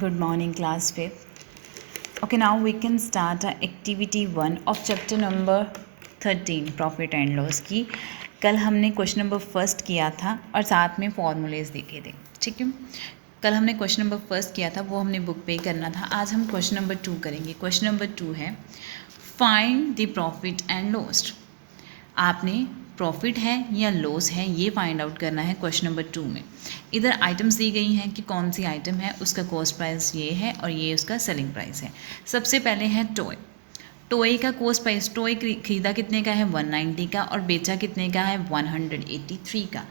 Good morning, class 5th. Okay, now we can start activity 1 of chapter number 13 profit and loss की. कल हमने question number first किया था और साथ में फॉर्मूलेज देखे थे. ठीक है, कल हमने क्वेश्चन नंबर फर्स्ट किया था, वो हमने बुक पे करना था. आज हम क्वेश्चन नंबर 2 करेंगे. क्वेश्चन नंबर 2 है find the profit and loss. आपने प्रॉफिट है या लॉस है ये फाइंड आउट करना है क्वेश्चन नंबर 2 में. इधर आइटम्स दी गई हैं कि कौन सी आइटम है, उसका कॉस्ट प्राइस ये है और ये उसका सेलिंग प्राइस है. सबसे पहले है टॉय. टॉय का कॉस्ट प्राइस, टॉय खरीदा कितने का है 190 का और बेचा कितने का है 183 का.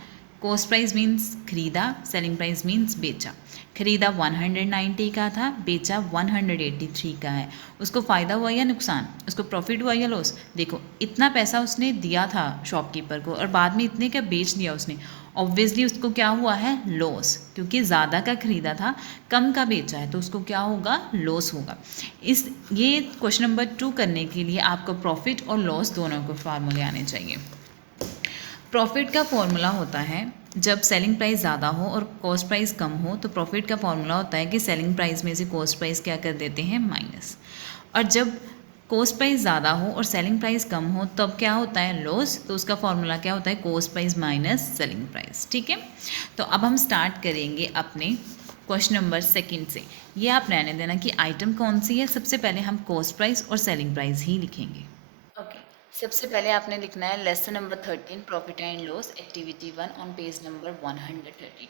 कॉस्ट प्राइस मीन्स खरीदा, सेलिंग प्राइस मीन्स बेचा. खरीदा 190 का था, बेचा 183 का है. उसको फ़ायदा हुआ या नुकसान, उसको प्रॉफिट हुआ या लॉस. देखो इतना पैसा उसने दिया था शॉपकीपर को और बाद में इतने का बेच दिया उसने. ऑब्वियसली उसको क्या हुआ है लॉस, क्योंकि ज़्यादा का खरीदा था कम का बेचा है तो उसको क्या होगा लॉस होगा. ये क्वेश्चन नंबर 2 करने के लिए आपको प्रॉफिट और लॉस दोनों को फार्मूले आने चाहिए. प्रॉफिट का फॉर्मूला होता है जब सेलिंग प्राइस ज़्यादा हो और कॉस्ट प्राइस कम हो तो प्रॉफिट का फॉर्मूला होता है कि सेलिंग प्राइस में से कॉस्ट प्राइस क्या कर देते हैं माइनस. और जब कॉस्ट प्राइस ज़्यादा हो और सेलिंग प्राइस कम हो तब क्या होता है लॉस. तो उसका फॉर्मूला क्या होता है cost price minus selling price. ठीक है, तो अब हम स्टार्ट करेंगे अपने क्वेश्चन नंबर 2 से. ये आप रहने देना कि आइटम कौन सी है. सबसे पहले हम कॉस्ट प्राइस और सेलिंग प्राइस ही लिखेंगे. ओके, सबसे पहले आपने लिखना है lesson number 13 profit and loss activity 1 on page number 132.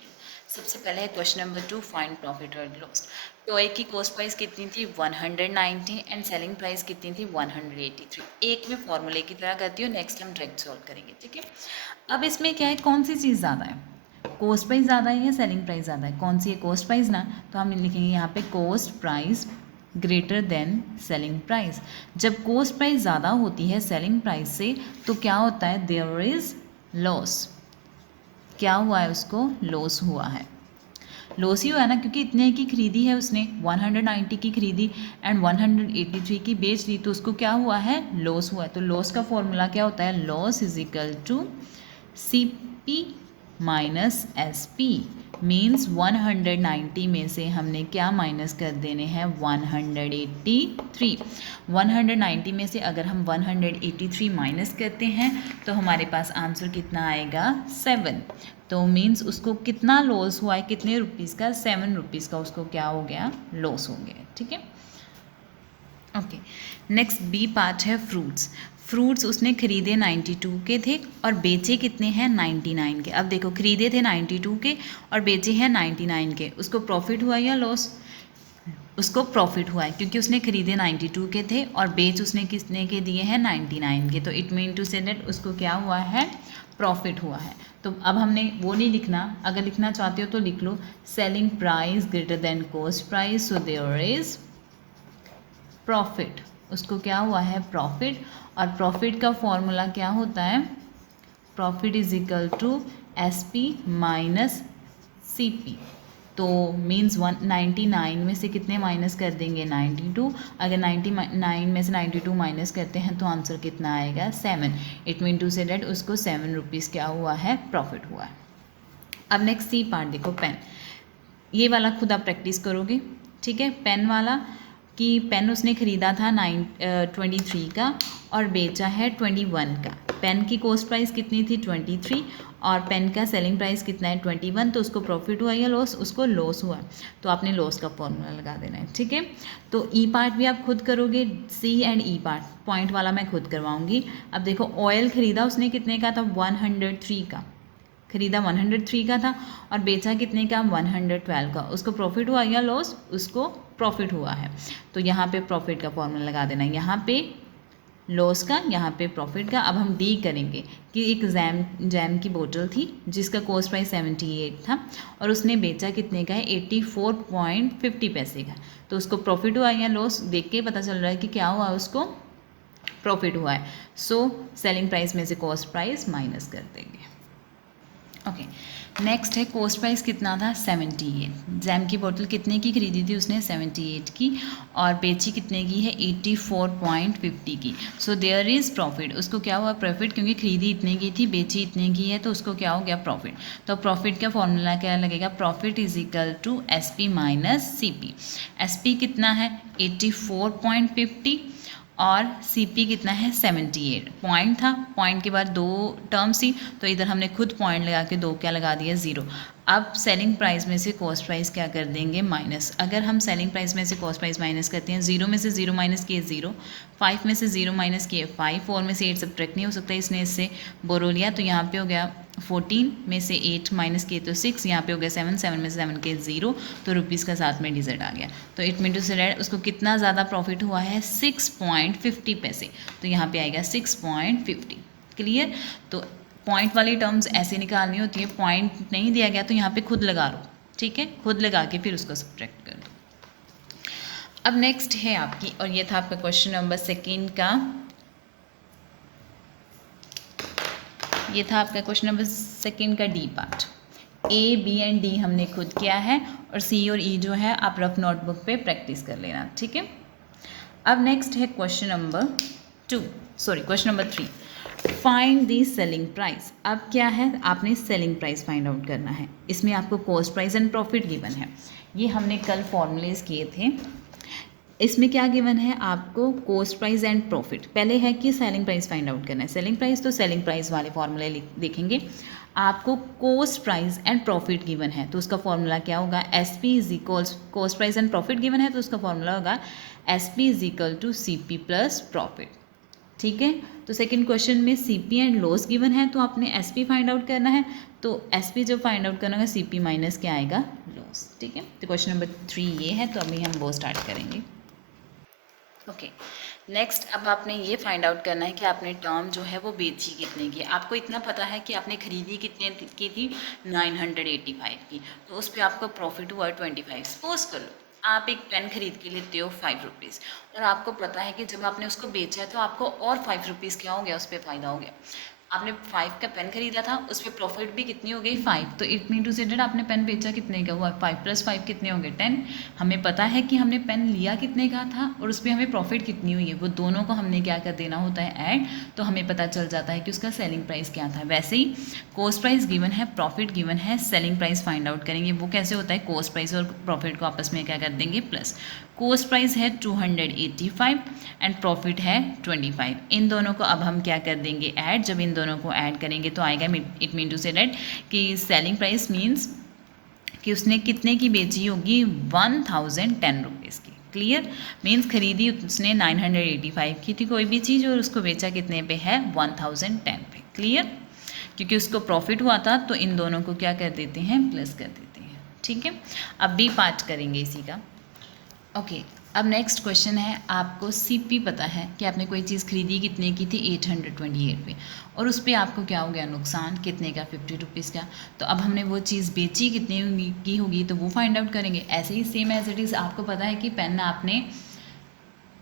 सबसे पहले है क्वेश्चन नंबर 2 फाइंड प्रॉफिट और लॉस. टॉय की कॉस्ट प्राइस कितनी थी 190 एंड सेलिंग प्राइस कितनी थी 183. एक में फॉर्मूले की तरह करती हूँ, नेक्स्ट हम डायरेक्ट सॉल्व करेंगे. ठीक है, अब इसमें क्या है, कौन सी चीज़ ज़्यादा है, कॉस्ट प्राइस ज़्यादा है या सेलिंग प्राइस ज़्यादा है. कौन सी है कॉस्ट प्राइस ना, तो हम लिखेंगे यहाँ पे cost price greater then selling price. जब कॉस्ट प्राइस ज़्यादा होती है सेलिंग प्राइस से तो क्या होता है देयर इज़ लॉस. क्या हुआ है उसको लॉस हुआ है. लॉस ही हुआ है ना, क्योंकि इतने की खरीदी है उसने 190 की खरीदी एंड 183 की बेच दी तो उसको क्या हुआ है लॉस हुआ है. तो लॉस का फॉर्मूला क्या होता है loss is equal to CP minus SP. Means 190 में से हमने क्या माइनस कर देने हैं 183. 190 में से अगर हम 183 माइनस करते हैं तो हमारे पास आंसर कितना आएगा 7. तो मीन्स उसको कितना लॉस हुआ है, कितने रुपीज़ का 7 रुपीज़ का उसको क्या हो गया लॉस हो गया. ठीक है, ओके. नेक्स्ट बी पार्ट है फ्रूट्स. फ्रूट्स उसने खरीदे 92 के थे और बेचे कितने हैं 99 के. अब देखो खरीदे थे 92 के और बेचे हैं 99 के. उसको प्रॉफिट हुआ या लॉस, उसको प्रॉफिट हुआ है क्योंकि उसने खरीदे 92 के थे और बेच उसने कितने के दिए हैं 99 के. तो it mean to say that उसको क्या हुआ है प्रॉफिट हुआ है. तो अब हमने वो नहीं लिखना, अगर लिखना चाहते हो तो लिख लो selling price greater than cost price so there is profit. उसको क्या हुआ है प्रॉफिट. और प्रॉफिट का फॉर्मूला क्या होता है profit is equal to SP minus CP. तो मीन्स 199 में से कितने माइनस कर देंगे 92. अगर 99 में से 92 माइनस करते हैं तो आंसर कितना आएगा 7. इट मीन टू से डेट उसको 7 रुपीज़ क्या हुआ है प्रॉफिट हुआ है. अब नेक्स्ट सी पार्ट देखो पेन. ये वाला खुद आप प्रैक्टिस करोगे. ठीक है, पेन वाला कि पेन उसने ख़रीदा था 23 का और बेचा है 21 का. पेन की कॉस्ट प्राइस कितनी थी 23 और पेन का सेलिंग प्राइस कितना है 21. तो उसको प्रॉफिट हुआ या लॉस, उसको लॉस हुआ. तो आपने लॉस का फॉर्मूला लगा देना है. ठीक है, तो ई पार्ट भी आप खुद करोगे, सी एंड ई पार्ट पॉइंट वाला मैं खुद करवाऊँगी. अब देखो ऑयल ख़रीदा उसने कितने का था 103 का. खरीदा 103 का था और बेचा कितने का 112 का. उसको प्रॉफिट हुआ या लॉस, उसको प्रॉफिट हुआ है. तो यहाँ पे प्रॉफिट का फॉर्मूला लगा देना, यहाँ पे लॉस का, यहाँ पे प्रॉफिट का. अब हम डी करेंगे कि एक जैम की बोतल थी जिसका कॉस्ट प्राइस 78 था और उसने बेचा कितने का है 84.50 पैसे का. तो उसको प्रॉफिट हुआ या लॉस, देख के पता चल रहा है कि क्या हुआ उसको प्रॉफिट हुआ है. सो सेलिंग प्राइस में से कॉस्ट प्राइस माइनस कर देंगे. ओके, नेक्स्ट है कॉस्ट प्राइस कितना था 78। जैम की बोतल कितने की खरीदी थी उसने 78 की, और बेची कितने की है 84.50 की। सो देयर इज़ प्रॉफिट, उसको क्या हुआ प्रॉफिट, क्योंकि खरीदी इतने की थी बेची इतने की है तो उसको क्या हो गया प्रॉफिट। तो प्रॉफिट का फॉर्मूला क्या लगेगा, profit is equal to SP minus CP। SP कितना है 84.50 और CP कितना है 78। पॉइंट था, पॉइंट के बाद दो टर्म्स थी तो इधर हमने खुद पॉइंट लगा के दो क्या लगा दिया 0। अब सेलिंग प्राइस में से कॉस्ट प्राइस क्या कर देंगे माइनस। अगर हम सेलिंग प्राइस में से कॉस्ट प्राइस माइनस करते हैं, 0 में से 0 माइनस किए 0, 5 में से 0 माइनस किए 5, 4 में से 8 सब्ट्रैक्ट नहीं हो सकता इसने इससे बोरो लिया, तो यहाँ पे हो गया 14 में से 8 माइनस किए तो 6, यहाँ पे हो गया 7, 7 में से 7 के 0, तो रुपीज़ का साथ में डिजिट आ गया। तो इट मीन टू से डेट उसको कितना ज़्यादा प्रॉफिट हुआ है 6.50 पैसे, तो यहाँ पे आएगा 6.50। क्लियर। तो पॉइंट वाली टर्म्स ऐसे निकालनी होती है, पॉइंट नहीं दिया गया तो यहाँ पे खुद लगा लो, ठीक है, खुद लगा के फिर उसको सब्ट्रैक्ट कर दो। अब नेक्स्ट है आपकी, और ये था आपका क्वेश्चन नंबर 2 का, ये था आपका क्वेश्चन नंबर 2 का D part. A, B and D हमने खुद किया है, और C और E जो है आप रफ नोटबुक पे प्रैक्टिस कर लेना, ठीक है। अब नेक्स्ट है question number 3। Find the selling price. अब क्या है, आपने सेलिंग प्राइस फाइंड आउट करना है। इसमें आपको cost price and profit given है, ये हमने कल फॉर्मूलेज किए थे। इसमें क्या गिवन है आपको, कॉस्ट प्राइस एंड प्रॉफिट। पहले है कि सेलिंग प्राइस फाइंड आउट करना है। सेलिंग प्राइस तो सेलिंग प्राइस वाले फॉर्मूले देखेंगे। आपको cost price and profit given है तो उसका फॉर्मूला क्या होगा, SP is equals, cost price and profit given है तो उसका फॉर्मूला होगा SP is equal to CP plus profit, ठीक है। तो सेकंड क्वेश्चन में CP एंड लॉस गिवन है तो आपने SP फाइंड आउट करना है, तो SP जब फाइंड आउट करना होगा CP माइनस क्या आएगा लॉस, ठीक है। तो क्वेश्चन नंबर 3 ये है, तो अभी हम वो स्टार्ट करेंगे। ओके नेक्स्ट, अब आपने ये फाइंड आउट करना है कि आपने टर्म जो है वो बेची कितने की। आपको इतना पता है कि आपने खरीदी कितने की थी 985 की, तो उस पर आपको प्रॉफिट हुआ 25। सपोज कर लो आप एक पेन खरीद के लेते हो 5 रुपीज़, और आपको पता है कि जब आपने उसको बेचा है तो आपको और 5 रुपीज़ क्या हो गया, उस पर फ़ायदा हो गया। आपने 5 का पेन खरीदा था, उस पर प्रॉफिट भी कितनी हो गई 5, तो इट मीन टू से डेट आपने पेन बेचा कितने का हुआ 5 + 5 कितने हो गए 10। हमें पता है कि हमने पेन लिया कितने का था और उस पर हमें प्रॉफिट कितनी हुई है, वो दोनों को हमने क्या कर देना होता है ऐड, तो हमें पता चल जाता है कि उसका सेलिंग प्राइस क्या था। वैसे ही कॉस्ट प्राइस गिवन है, प्रॉफिट गिवन है, सेलिंग प्राइस फाइंड आउट करेंगे। वो कैसे होता है, कॉस्ट प्राइस और प्रॉफिट को आपस में क्या कर देंगे प्लस। कॉस्ट प्राइस है 285 एंड प्रॉफिट है 25। इन दोनों को अब हम क्या कर देंगे ऐड। जब इन दोनों को ऐड करेंगे तो आएगा, it mean to say that कि सेलिंग प्राइस मीन्स कि उसने कितने की बेची होगी 1010 रुपीज़ की। क्लियर, मीन्स खरीदी उसने 985 की थी कोई भी चीज़, और उसको बेचा कितने पे है 1010 पे। क्लियर, क्योंकि उसको प्रॉफिट हुआ था तो इन दोनों को क्या कर देते हैं प्लस कर देते हैं, ठीक है। अब बी पार्ट करेंगे इसी का। ओके अब नेक्स्ट क्वेश्चन है, आपको CP पता है कि आपने कोई चीज़ खरीदी कितने की थी 828 पे, और उस पर आपको क्या हो गया नुकसान कितने का 50 रुपीज़ का। तो अब हमने वो चीज़ बेची कितने की होगी तो वो फाइंड आउट करेंगे। ऐसे ही सेम एज इट इज़ आपको पता है कि पेन आपने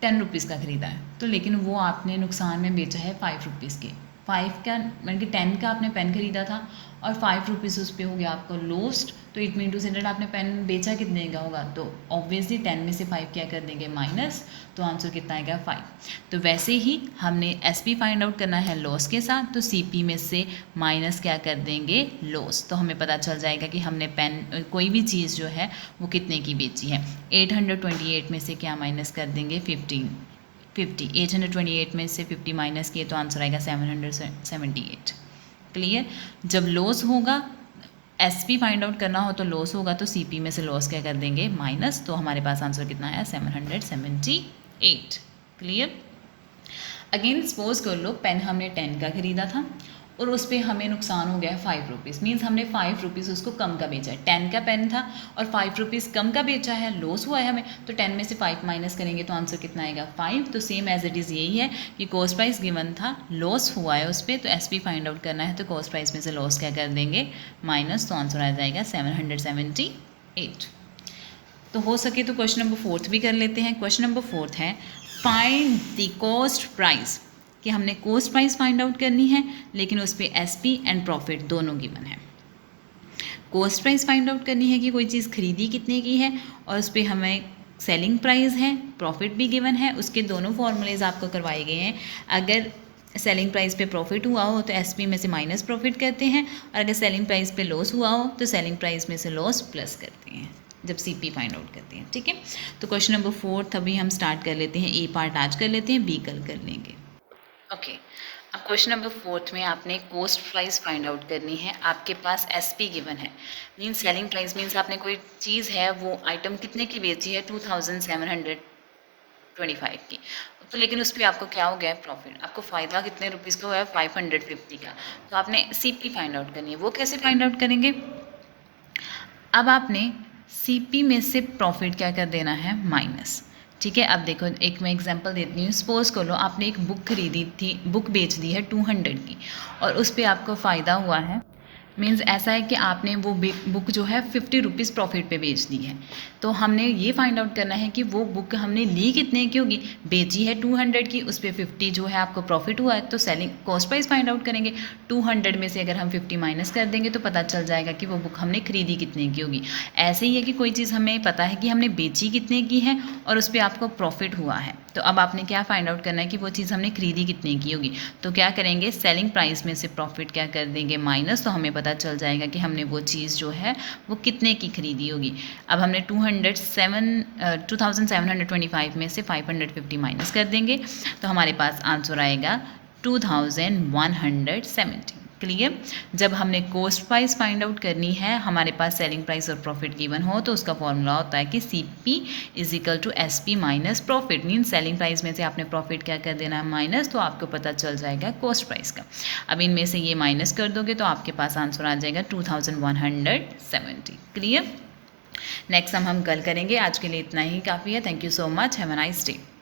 10 रुपीज़ का ख़रीदा है, तो लेकिन वो आपने नुकसान में बेचा है 5 रुपीज़ के। 5 का मतलब कि 10 का आपने पेन खरीदा था और 5 रुपीज़ उस पर हो गया आपको लॉस्ट, तो इट मीन टू से डेट आपने पेन बेचा कितने का होगा, तो ऑब्वियसली 10 में से 5 क्या कर देंगे माइनस, तो आंसर कितना आएगा 5। तो वैसे ही हमने SP फाइंड आउट करना है लॉस के साथ, तो CP में से माइनस क्या कर देंगे लॉस, तो हमें पता चल जाएगा कि हमने पेन कोई भी चीज़ जो है वो कितने की बेची है। 828 में से क्या माइनस कर देंगे 50। 828 में से 50 माइनस किए तो आंसर आएगा 778। क्लियर, जब लॉस होगा SP फाइंड आउट करना हो तो लॉस होगा तो CP में से लॉस क्या कर देंगे माइनस, तो हमारे पास आंसर कितना आया 778। क्लियर, अगेन सपोज कर लो पेन हमने 10 का खरीदा था और उस पर हमें नुकसान हो गया 5 रुपीज़, मीन्स हमने 5 रुपीज़ उसको कम का बेचा है। 10 का पेन था और 5 रुपीज़ कम का बेचा है, लॉस हुआ है हमें, तो 10 में से 5 माइनस करेंगे तो आंसर कितना आएगा 5। तो सेम एज इट इज़ यही है कि कॉस्ट प्राइस गिवन था, लॉस हुआ है उस पर, तो SP फाइंड आउट करना है तो कॉस्ट प्राइस में से लॉस क्या कर देंगे माइनस, तो आंसर आ जाएगा 778। तो हो सके तो क्वेश्चन नंबर 4 भी कर लेते हैं। क्वेश्चन नंबर 4 है फाइंड द कॉस्ट प्राइस, कि हमने कॉस्ट प्राइस फाइंड आउट करनी है लेकिन उस पर SP एंड प्रॉफिट दोनों गिवन है। कॉस्ट प्राइस फाइंड आउट करनी है कि कोई चीज़ खरीदी कितने की है, और उस पर हमें सेलिंग प्राइस है, प्रॉफिट भी गिवन है, उसके दोनों फॉर्मूलेज आपको करवाए गए हैं। अगर सेलिंग प्राइस पे प्रॉफिट हुआ हो तो एसपी में से माइनस प्रॉफिट करते हैं, और अगर सेलिंग प्राइस पे लॉस हुआ हो तो सेलिंग प्राइस में से लॉस प्लस करते हैं जब सीपी फाइंड आउट करते हैं। ठीक है, तो क्वेश्चन नंबर 4 अभी हम स्टार्ट कर लेते हैं। ए पार्ट आज कर लेते हैं, बी कल कर लेंगे। ओके, अब क्वेश्चन नंबर 4 में आपने कॉस्ट प्राइस फाइंड आउट करनी है। आपके पास एसपी गिवन है, मीन्स सेलिंग प्राइस, मीन्स आपने कोई चीज़ है वो आइटम कितने की बेची है, 2725 की, तो लेकिन उस पर आपको क्या हो गया है, प्रॉफिट। आपको फ़ायदा कितने रुपीज़ का हुआ है, 550 का। तो आपने सीपी फाइंड आउट करनी है। वो कैसे फाइंड आउट करेंगे, अब आपने सीपी में से प्रॉफिट क्या कर देना है, माइनस। ठीक है, अब देखो एक मैं एग्जांपल देती हूँ। सपोज करो आपने एक बुक खरीदी थी, बुक बेच दी है 200 की, और उस पर आपको फ़ायदा हुआ है, मीन्स ऐसा है कि आपने वो बुक जो है 50 रुपीज़ प्रॉफिट पे बेच दी है। तो हमने ये फाइंड आउट करना है कि वो बुक हमने ली कितने की होगी, बेची है 200 की, उस पर 50 जो है आपको प्रॉफिट हुआ है, तो selling cost price find out करेंगे। 200 में से अगर हम 50 माइनस कर देंगे तो पता चल जाएगा कि वो बुक हमने खरीदी कितने की होगी। ऐसे ही है कि कोई चीज़ हमें पता है कि हमने बेची कितने की है और उस पर आपको प्रॉफिट हुआ है, तो अब आपने क्या फाइंड आउट करना है कि वो चीज़ हमने खरीदी कितने की होगी। तो क्या करेंगे, सेलिंग प्राइस में से प्रॉफिट क्या कर देंगे, माइनस, तो हमें पता चल जाएगा कि हमने वो चीज़ जो है वो कितने की खरीदी होगी। अब हमने 2725 में से 550 माइनस कर देंगे, तो हमारे पास आंसर आएगा 2170। क्लियर। जब हमने कॉस्ट प्राइस फाइंड आउट करनी है, हमारे पास सेलिंग प्राइस और प्रॉफिट गिवन हो, तो उसका फॉर्मूला होता है कि CP is equal to SP minus profit. Mean selling price में से आपने प्रॉफिट क्या कर देना है, माइनस, तो आपको पता चल जाएगा कॉस्ट प्राइस का। अब इनमें से ये माइनस कर दोगे तो आपके पास आंसर आ जाएगा 2170। क्लियर। नेक्स्ट हम कल करेंगे। आज के लिए इतना ही काफ़ी है। Thank you so much. Have a nice day.